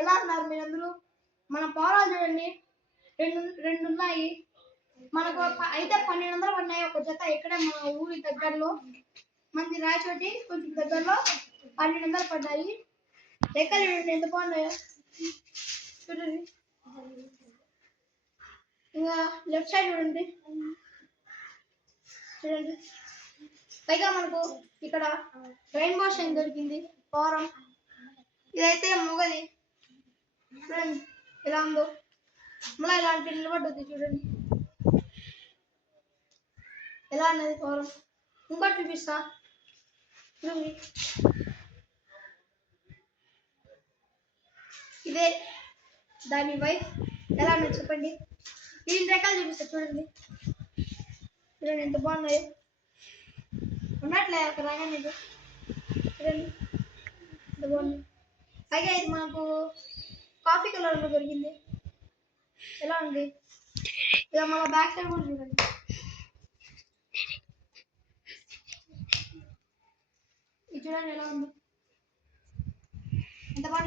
ఎలా అన్నారు మీరందరూ? మన పావురాలు చూడండి, రెండు ఉన్నాయి. మనకు అయితే 1200 పడినాయి ఒక జత. ఇక్కడ మన ఊరి దగ్గరలో మంది రాయచోటి కొంచెం దగ్గరలో 1200 పడ్డాయి. రెక్కలు చూడండి ఎంత బాగున్నాయో చూడండి. ఇంకా లెఫ్ట్ సైడ్ చూడండి, చూడండి. పైగా మనకు ఇక్కడ రెయిన్బో షైన్ దొరికింది పావురం. ఇదైతే మొగది చూడండి ఎలా ఉందో. మళ్ళీ ఇలాంటి నిలబడ్డది చూడండి ఎలా అన్నది పావురం. ఇంకోటి చూపిస్తా చూడండి. ఇదే దాని వైఫ్. ఎలా అన్నది చెప్పండి. దీని రకాలు చూపిస్తా చూడండి. చూడండి ఎంత బాగున్నాయో. ఉన్నట్లే ఒక రాగా నీకు చూడండి ఎంత బాగుంది. పైగా ఇది మనకు కాఫీ కలర్లో దొరికింది. ఎలా ఉంది ఇక మన బ్యాక్ సైడ్ కూడా చూడండి. ఇది చూడండి ఎలా ఉంది, ఎంత బాగా